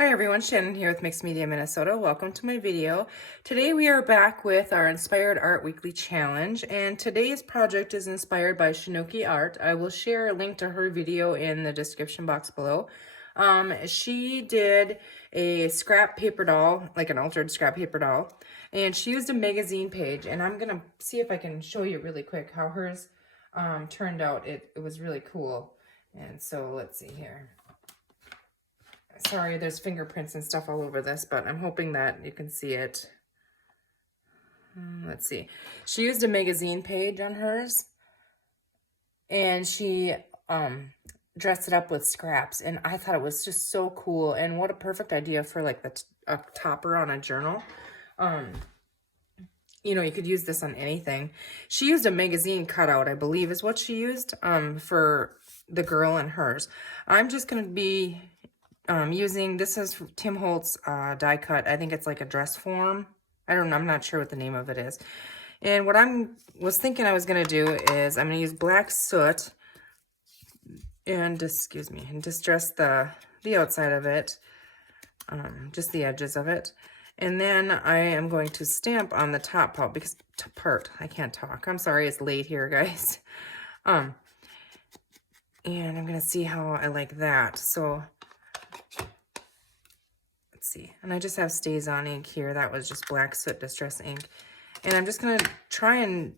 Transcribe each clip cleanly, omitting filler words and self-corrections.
Hi everyone, Shannon here with Mixed Media Minnesota. Welcome to my video. Today we are back with our Inspired Art Weekly Challenge, and today's project is inspired by Shinoki Art. I will share a link to her video in the description box below. She did a scrap paper doll, like an altered scrap paper doll, and she used a magazine page, and I'm gonna see if I can show you really quick how hers turned out. It was really cool. And so let's see here. Sorry, there's fingerprints and stuff all over this, but I'm hoping that you can see it. Let's see. She used a magazine page on hers, and she dressed it up with scraps, and I thought it was just so cool, and what a perfect idea for like a topper on a journal. You know, you could use this on anything. She used a magazine cutout, I believe, is what she used for the girl and hers. I'm just going to be using, this is Tim Holtz die cut. I think it's like a dress form. I don't know, I'm not sure what the name of it is. And what was thinking I was going to do is I'm going to use black soot and, excuse me, and just dress the outside of it, just the edges of it. And then I am going to stamp on the top part. I can't talk. I'm sorry, it's late here, guys. And I'm going to see how I like that. So let's see. And I just have Stays On ink here. That was just black soot distress ink. And I'm just going to try and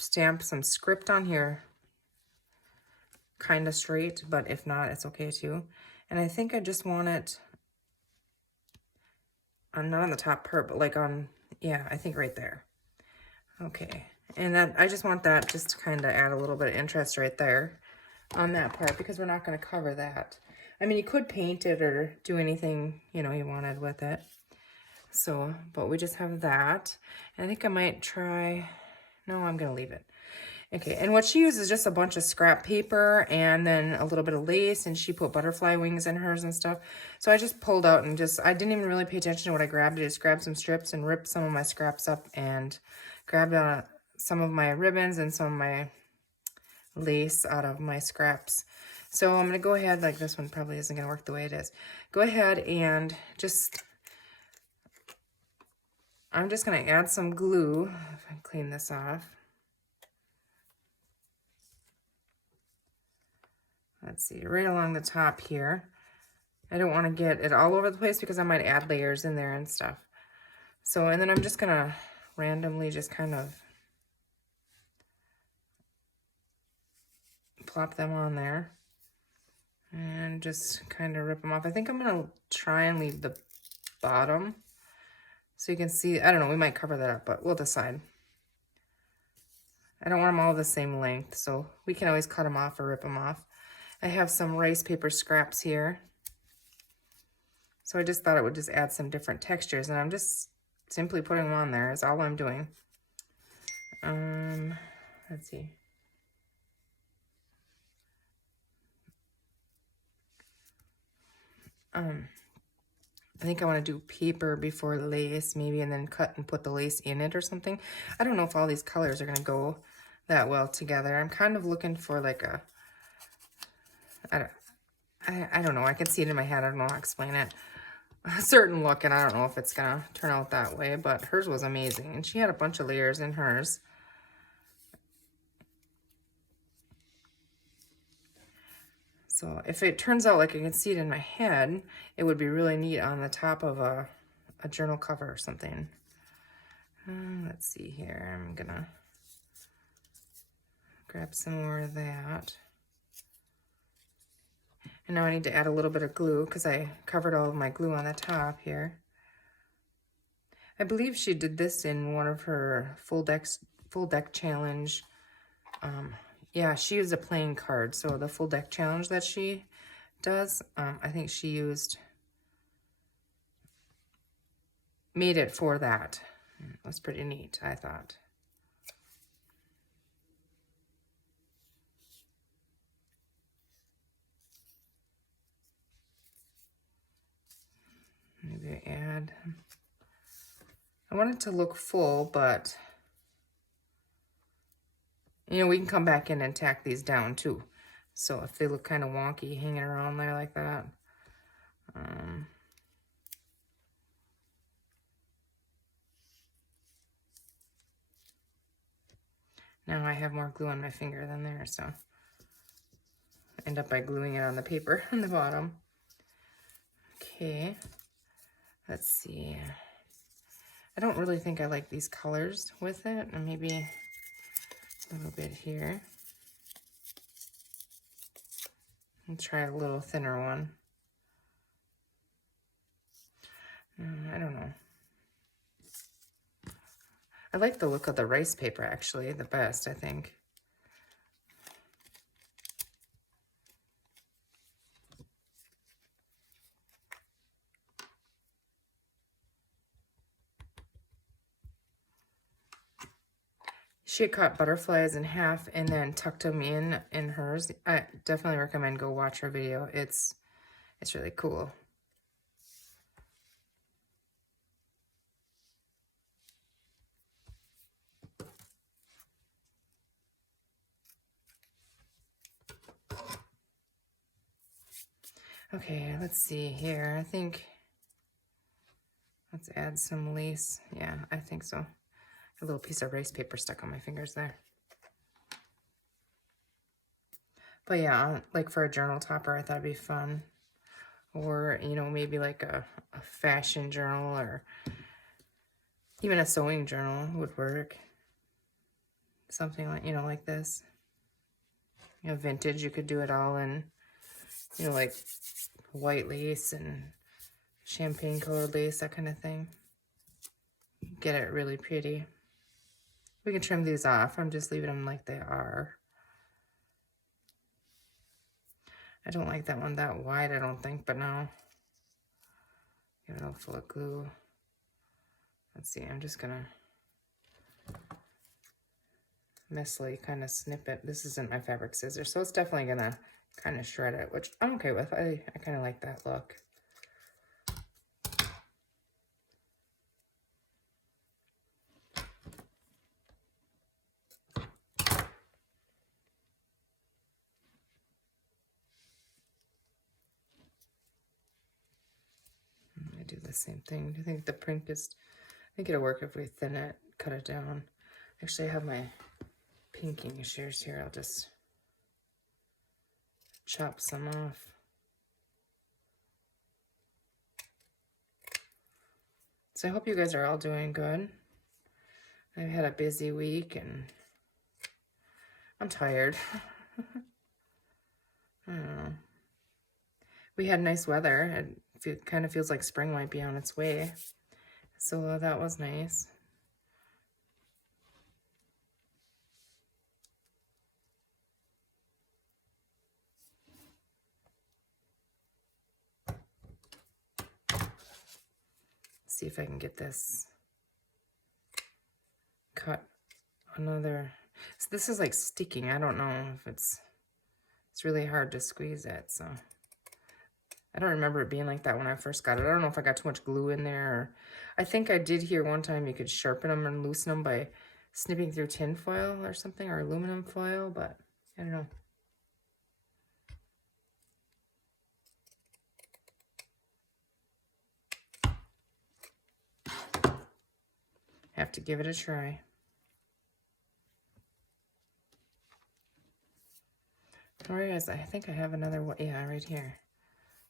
stamp some script on here. Kind of straight, but if not, it's okay too. And I think I just want it not on the top part, but like on, yeah, I think right there. Okay. And then I just want that just to kind of add a little bit of interest right there on that part, because we're not going to cover that. I mean, you could paint it or do anything, you know, you wanted with it. So, but we just have that. And I think I might try, no, I'm going to leave it. Okay, and what she used is just a bunch of scrap paper and then a little bit of lace, and she put butterfly wings in hers and stuff. So I just pulled out and I didn't even really pay attention to what I grabbed. I just grabbed some strips and ripped some of my scraps up and grabbed some of my ribbons and some of my lace out of my scraps. So I'm going to go ahead, like this one probably isn't going to work the way it is. Go ahead and I'm just going to add some glue. If I clean this off. Let's see, right along the top here. I don't want to get it all over the place because I might add layers in there and stuff. So, and then I'm just going to randomly just kind of plop them on there and just kind of rip them off. I think I'm going to try and leave the bottom so you can see. I don't know, we might cover that up, but we'll decide. I don't want them all the same length, so we can always cut them off or rip them off. I have some rice paper scraps here. So I just thought it would just add some different textures, and I'm just simply putting them on there is all I'm doing. Let's see. I think I want to do paper before lace, maybe, and then cut and put the lace in it or something. I don't know if all these colors are going to go that well together. I'm kind of looking for like a, I don't know. I can see it in my head. I don't know how to explain it. A certain look, and I don't know if it's going to turn out that way, but hers was amazing. And she had a bunch of layers in hers. So if it turns out like I can see it in my head, it would be really neat on the top of a journal cover or something. Let's see here. I'm going to grab some more of that. And now I need to add a little bit of glue because I covered all of my glue on the top here. I believe she did this in one of her full deck challenge. Yeah, she used a playing card. So the full deck challenge that she does, I think she made it for that. It was pretty neat, I thought. Maybe add, I want it to look full, but you know, we can come back in and tack these down too. So if they look kind of wonky hanging around there like that. Now I have more glue on my finger than there, so I end up by gluing it on the paper on the bottom. Okay, let's see. I don't really think I like these colors with it, and maybe a little bit here. I'll try a little thinner one. I don't know. I like the look of the rice paper, actually, the best, I think. She had cut butterflies in half and then tucked them in hers. I definitely recommend go watch her video. It's really cool. Okay, let's see here. I think let's add some lace. Yeah, I think so. A little piece of rice paper stuck on my fingers there. But yeah, like for a journal topper, I thought it'd be fun. Or, you know, maybe like a fashion journal or even a sewing journal would work. Something like, you know, like this. You know, vintage, you could do it all in, you know, like white lace and champagne colored lace, that kind of thing. Get it really pretty. We can trim these off. I'm just leaving them like they are. I don't like that one that wide, I don't think, but no. Get it all full of glue. Let's see, I'm just gonna messily kind of snip it. This isn't my fabric scissors, so it's definitely gonna kind of shred it, which I'm okay with. I kind of like that look. I do the same thing. I think the print is, I think it'll work if we thin it, cut it down. Actually, I have my pinking shears here. I'll just chop some off. So I hope you guys are all doing good. I've had a busy week and I'm tired. I don't know. We had nice weather. It kind of feels like spring might be on its way. So that was nice. See if I can get this cut another. So this is like sticking. I don't know if it's really hard to squeeze it. So I don't remember it being like that when I first got it. I don't know if I got too much glue in there. Or, I think I did hear one time you could sharpen them and loosen them by snipping through tin foil or something, or aluminum foil, but I don't know. Have to give it a try. Whereas I think I have another one. Yeah, right here.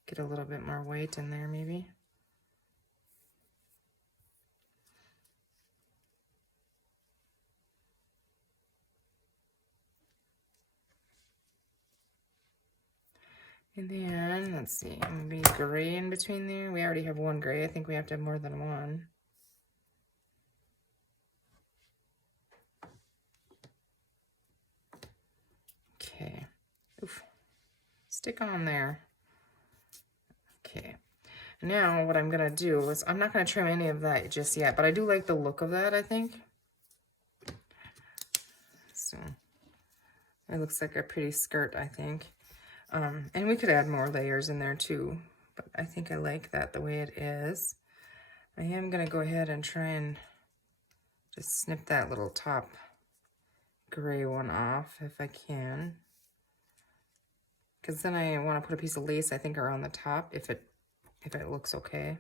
Get a little bit more weight in there, maybe. And then, let's see, maybe gray in between there. We already have one gray. I think we have to have more than one. Okay. Oof. Stick on there. Okay. Now what I'm going to do is, I'm not going to trim any of that just yet, but I do like the look of that, I think. So it looks like a pretty skirt, I think. And we could add more layers in there too, but I think I like that the way it is. I am going to go ahead and try and just snip that little top gray one off if I can. Because then I want to put a piece of lace, I think, around the top if it looks okay.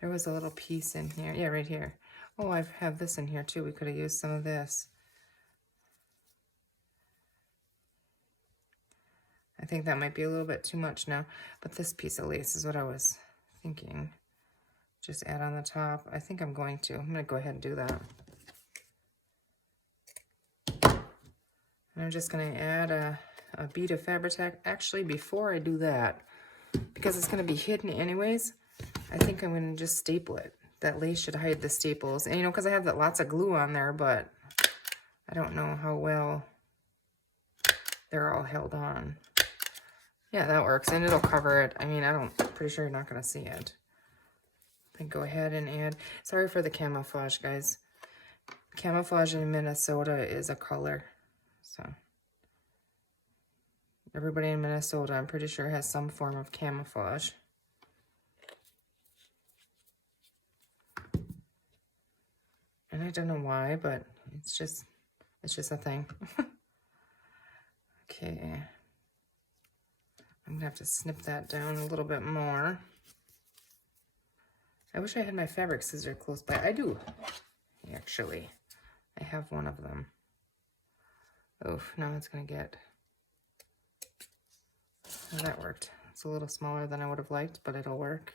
There was a little piece in here. Yeah, right here. Oh, I have this in here too. We could have used some of this. I think that might be a little bit too much now, but this piece of lace is what I was thinking. Just add on the top. I think I'm going to. I'm going to go ahead and do that. And I'm just going to add a bead of Fabri-Tac. Actually, before I do that, because it's going to be hidden anyways, I think I'm going to just staple it. That lace should hide the staples. And, you know, because I have that lots of glue on there, but I don't know how well they're all held on. Yeah, that works. And it'll cover it. I mean, I'm pretty sure you're not going to see it. Then go ahead and add. Sorry for the camouflage, guys. Camouflage in Minnesota is a color. So everybody in Minnesota, I'm pretty sure, has some form of camouflage. And I don't know why, but it's just a thing. Okay. I'm gonna have to snip that down a little bit more. I wish I had my fabric scissor close by. I do, actually. I have one of them. Oof, now it's gonna get... Oh, that worked. It's a little smaller than I would have liked, but it'll work.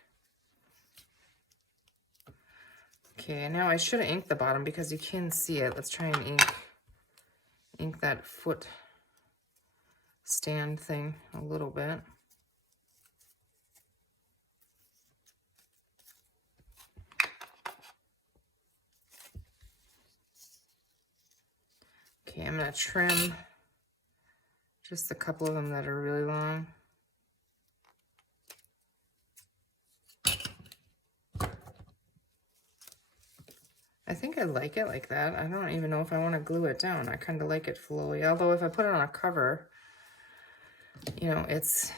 Okay, now I should have inked the bottom because you can see it. Let's try and ink that foot stand thing a little bit. Okay, I'm gonna trim just a couple of them that are really long. I think I like it like that. I don't even know if I want to glue it down. I kind of like it flowy. Although if I put it on a cover, you know, it's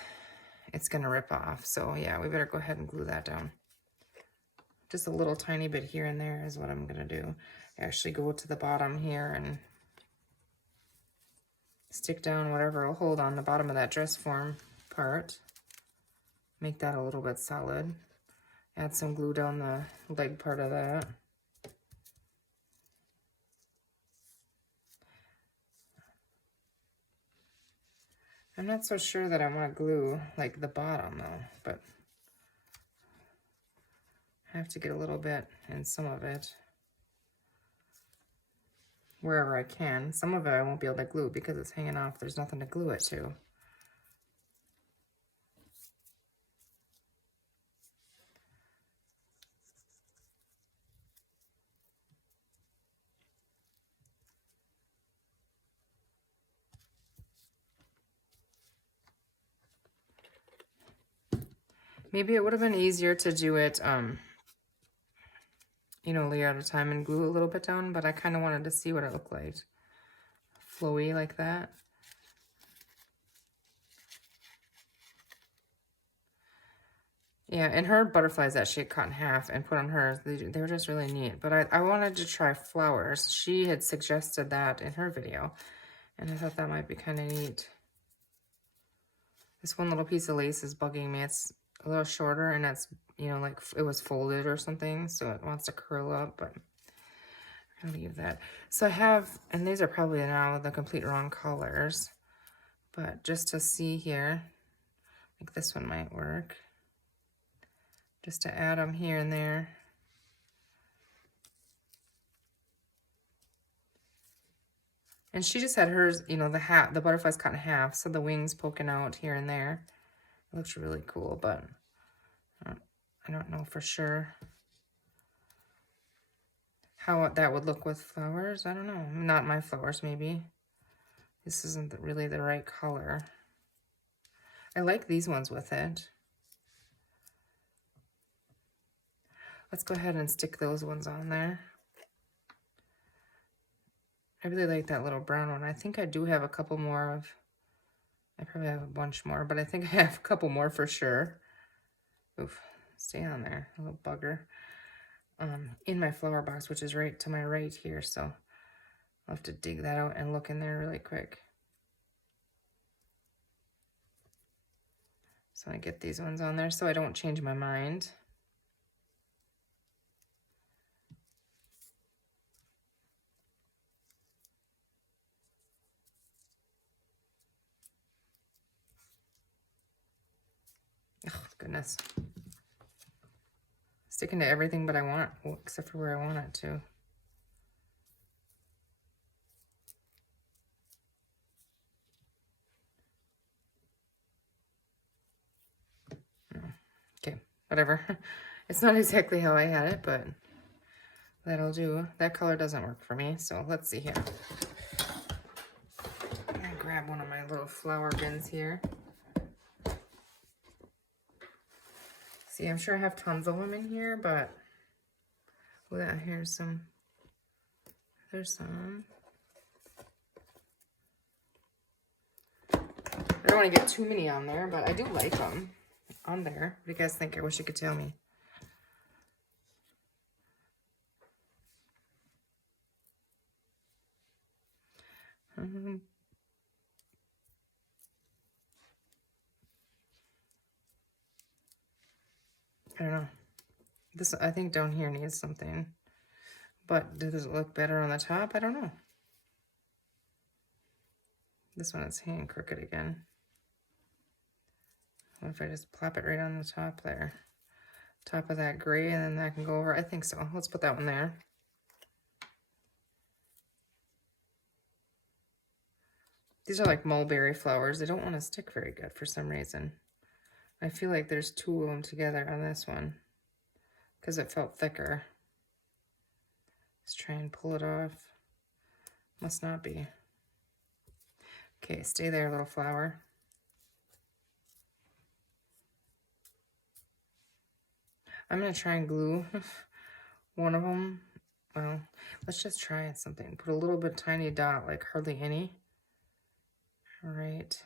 gonna rip off. So yeah, we better go ahead and glue that down. Just a little tiny bit here and there is what I'm gonna do. Actually go to the bottom here and stick down whatever will hold on the bottom of that dress form part. Make that a little bit solid. Add some glue down the leg part of that. I'm not so sure that I want to glue like the bottom though, but I have to get a little bit in some of it wherever I can. Some of it I won't be able to glue because it's hanging off. There's nothing to glue it to. Maybe it would have been easier to do it, you know, layer at a time and glue a little bit down, but I kind of wanted to see what it looked like. Flowy like that. Yeah, and her butterflies that she had cut in half and put on hers, they were just really neat. But I wanted to try flowers. She had suggested that in her video, and I thought that might be kind of neat. This one little piece of lace is bugging me. It's a little shorter, and it's, you know, like it was folded or something, so it wants to curl up, but I'm gonna leave that. So I have, and these are probably now the complete wrong colors, but just to see here, like this one might work. Just to add them here and there. And she just had hers, you know, the butterflies cut in half, so the wings poking out here and there. It looks really cool, but I don't know for sure how that would look with flowers. I don't know. Not my flowers, maybe. This isn't really the right color. I like these ones with it. Let's go ahead and stick those ones on there. I really like that little brown one. I think I do have a couple more of, I probably have a bunch more, but I think I have a couple more for sure. Oof, stay on there, a little bugger. In my flower box, which is right to my right here, so I'll have to dig that out and look in there really quick. So I get these ones on there so I don't change my mind. goodness. Sticking to everything but I want, well, except for where I want it to. Okay, whatever. It's not exactly how I had it, but that'll do. That color doesn't work for me, so let's see here. I'm gonna grab one of my little flower bins here. See, I'm sure I have tons of them in here, but well, here's some. There's some. I don't want to get too many on there, but I do like them on there. What do you guys think? I wish you could tell me. I don't know. This, I think down here needs something. But does it look better on the top? I don't know. This one is hanging crooked again. What if I just plop it right on the top there? Top of that gray, and then that can go over. I think so. Let's put that one there. These are like mulberry flowers. They don't want to stick very good for some reason. I feel like there's two of them together on this one because it felt thicker. Let's try and pull it off. Must not be. Okay, stay there, little flower. I'm going to try and glue one of them. Well, let's just try something. Put a little bit tiny dot, like hardly any. All right.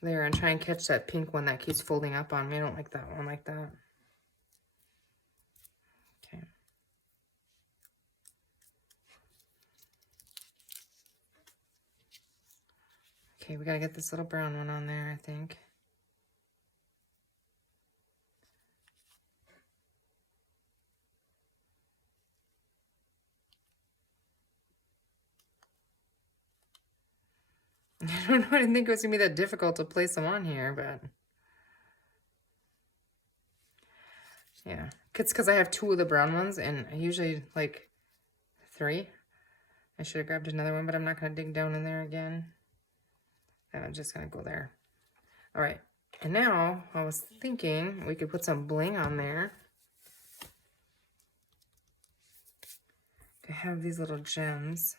There, and try and catch that pink one that keeps folding up on me. I don't like that one like that. Okay. Okay, we gotta get this little brown one on there, I think. I don't know, I didn't think it was gonna be that difficult to place them on here, but yeah. It's because I have two of the brown ones, and I usually like 3. I should have grabbed another one, but I'm not gonna dig down in there again. And I'm just gonna go there. All right, and now I was thinking we could put some bling on there. I have these little gems.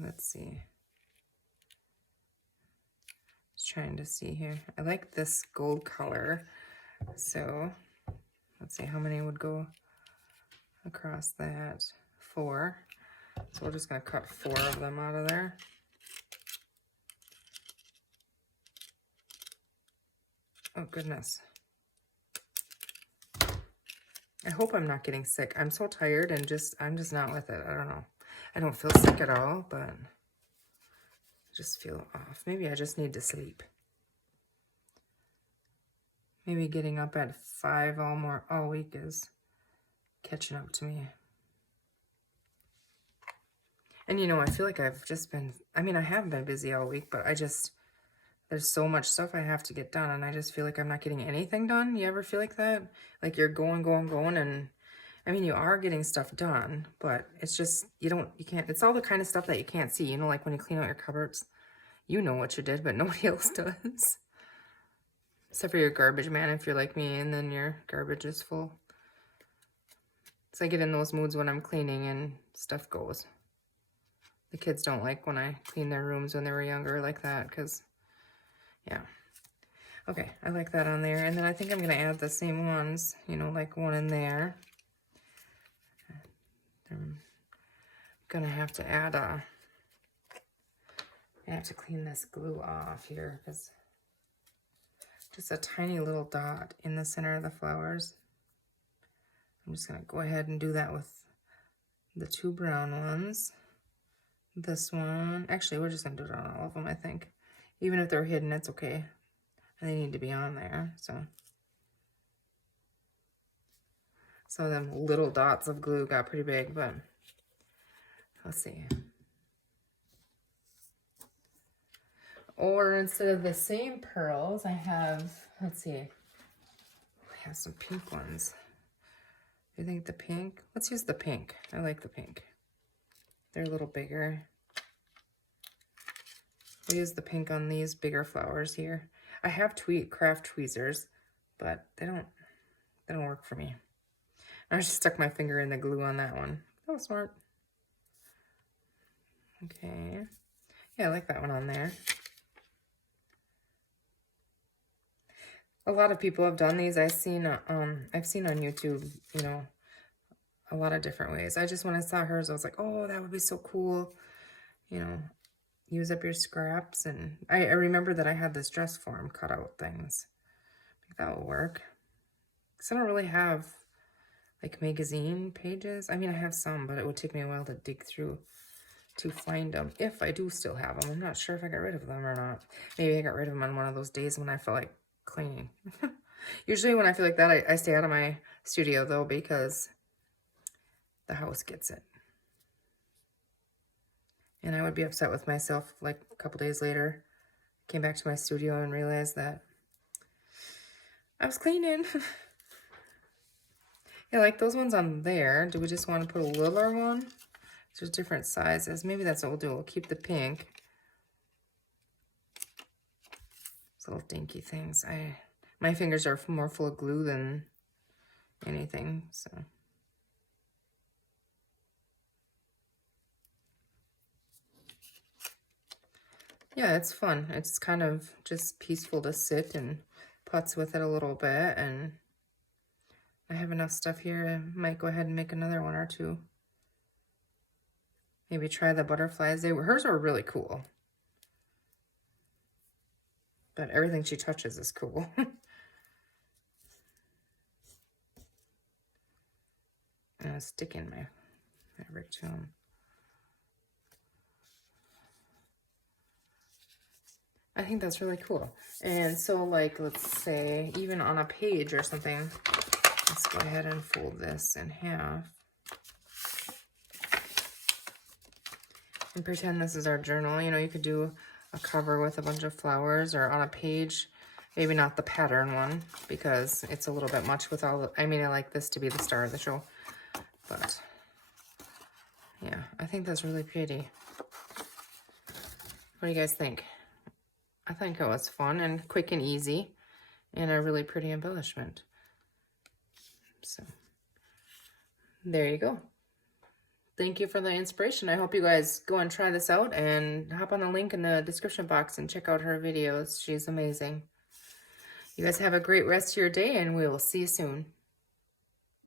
Let's see. Just trying to see here. I like this gold color. So let's see how many would go across that. 4. So we're just going to cut 4 of them out of there. Oh, goodness. I hope I'm not getting sick. I'm so tired and I'm just not with it. I don't know. I don't feel sick at all, but I just feel off. Maybe I just need to sleep. Maybe getting up at 5 all week is catching up to me. And you know, I feel like I've just been, I mean, I have been busy all week, but there's so much stuff I have to get done, and I just feel like I'm not getting anything done. You ever feel like that? Like you're going, and I mean, you are getting stuff done, but it's just, you can't, it's all the kind of stuff that you can't see, you know, like when you clean out your cupboards, you know what you did, but nobody else does. Except for your garbage man, if you're like me, and then your garbage is full. So I get in those moods when I'm cleaning and stuff goes. The kids don't like when I clean their rooms when they were younger like that, because, yeah. Okay, I like that on there. And then I think I'm going to add the same ones, you know, like one in there. I'm going to have to add I have to clean this glue off here, because just a tiny little dot in the center of the flowers. I'm just going to go ahead and do that with the 2 brown ones. This one, actually, we're just going to do it on all of them, I think. Even if they're hidden, it's okay. They need to be on there, so. Some of them little dots of glue got pretty big, but let's see. Or instead of the same pearls, I have, let's see, I have some pink ones. Do you think the pink? Let's use the pink. I like the pink. They're a little bigger. We'll use the pink on these bigger flowers here. I have craft tweezers, but they don't work for me. I just stuck my finger in the glue on that one. That was smart. Okay. Yeah, I like that one on there. A lot of people have done these. I've seen on YouTube, you know, a lot of different ways. When I saw hers, I was like, oh, that would be so cool. You know, use up your scraps. And I remember that I had this dress form cutout things. I think that will work. Because I don't really have like magazine pages. I mean, I have some, but it would take me a while to dig through to find them. If I do still have them. I'm not sure if I got rid of them or not. Maybe I got rid of them on one of those days when I felt like cleaning. Usually when I feel like that, I stay out of my studio though, because the house gets it. And I would be upset with myself like a couple days later. Came back to my studio and realized that I was cleaning. Yeah, like those ones on there. Do we just want to put a littler one? There's different sizes. Maybe that's what we'll do. We'll keep the pink. These little dinky things. My fingers are more full of glue than anything, so. Yeah, it's fun. It's kind of just peaceful to sit and putz with it a little bit, and I have enough stuff here. I might go ahead and make another one or two. Maybe try the butterflies. Hers are really cool. But everything she touches is cool. And I'll stick in my fabric to them. I think that's really cool. And so, like, let's say, even on a page or something, let's go ahead and fold this in half. And pretend this is our journal. You know, you could do a cover with a bunch of flowers, or on a page, maybe not the pattern one, because it's a little bit much with all the, I mean, I like this to be the star of the show. But, yeah, I think that's really pretty. What do you guys think? I think it was fun and quick and easy, and a really pretty embellishment. So, there you go. Thank you for the inspiration. I hope you guys go and try this out, and hop on the link in the description box and check out her videos. She's amazing. You guys have a great rest of your day, and we will see you soon.